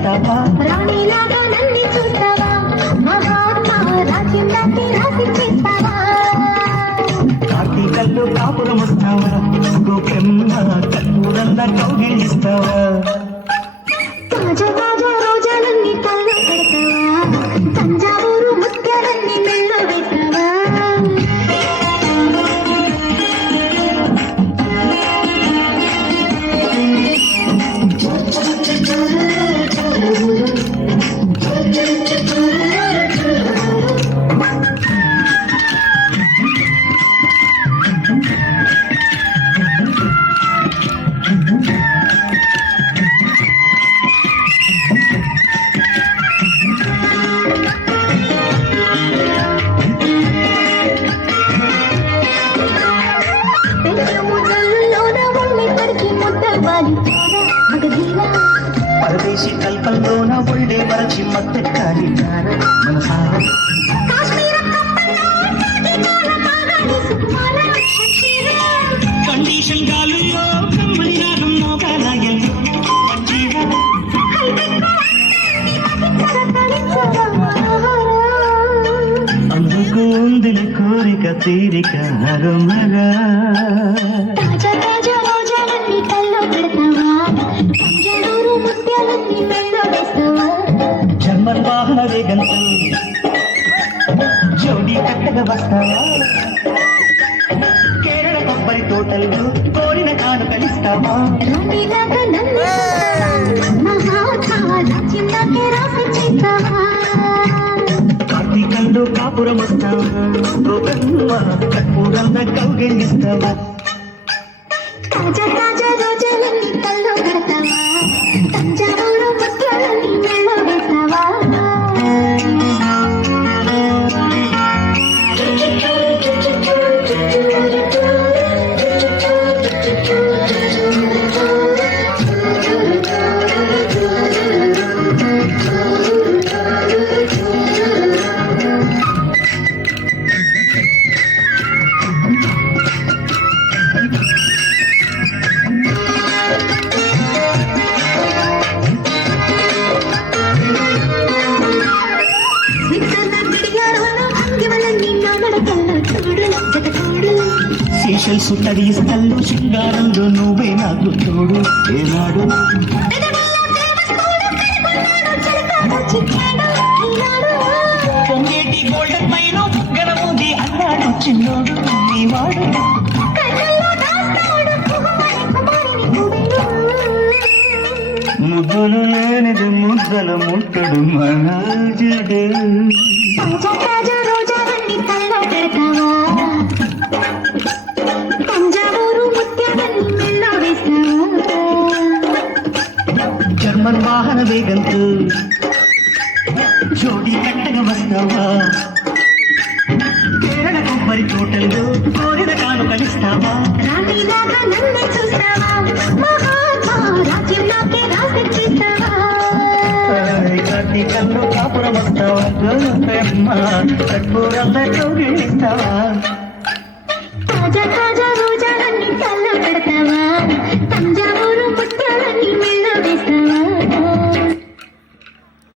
కౌగిలిస్తావా రాణిలాగా నన్ను చూస్తావా మహాత్మా రాజ్యంలోకి రాసిస్తావా కార్తీకల్లో కాపురం వస్తావా గోపెమ్మ కర్పూరంలా కౌగిలిస్తావా తాజా తాజా రోజాలన్నీ కళ్ళు పెడతావా తంజావూరు ముత్యాలన్నీ మెళ్ళో వేస్తావా పరదేశీ కల్పంలోన ఒళ్ళే మరచి మత్తెక్కాలి మనసారా కండిషన్ గాలుల్లో కమ్మని రాగం మోగాలయ్యో అందుకు ఉందిన కోరిక తీరిక మగా తాజా తాజా రోజాలన్నీ కల్లో పెడతావా తంజావూరు ముత్యాలన్నీ మెళ్ళో వేస్తావా జన్మన్ వాహన వేగంతో జోడి కట్టగా వస్తావా కేరళ కొబ్బరి తోటల్లో కోరిన కాను కలిస్తావా రాణిలాగా నన్ను మహాత్మా రాజ్యంలోకి రాసిస్తావా కార్తీకంలో కాపురం వస్తావా గోపెమ్మ కర్పూరంగా కౌగిలిస్తావా తాజా తాజా రోజాలన్నీ కల్లో పెడతావా తంజావూరు ముత్యాలన్నీ మెళ్ళో వేస్తావా శేషల్సు తడిస్తల్లు శృంగారంలో నువ్వే నాకు తోడు ఏనాడు పొంగేటి గోల్డెన్ మైను గరముది అన్నాడు చిన్నోడు నీవాడు ముద్దులు లేనిది ముద్దల ముట్టడు మనాజుడు తాజా తాజా రోజాలన్నీ కల్లో పెడతావా తంజావూరు ముత్యాలన్నీ మెళ్ళో వేస్తావా జర్మన్ వాహన వేగంతో జోడి కట్టగా వస్తావా కేరళ కొబ్బరి తోటల్లో కోరిన కాను కలిస్తావా రాణిలాగా నన్ను చూస్తావా మహాత్మా రాజ్యంలోకి రాసిస్తావా కార్తీకంలో కాపురం వస్తావా గోపెమ్మ కర్పూరంగా కౌగిలిస్తావా తాజా తాజా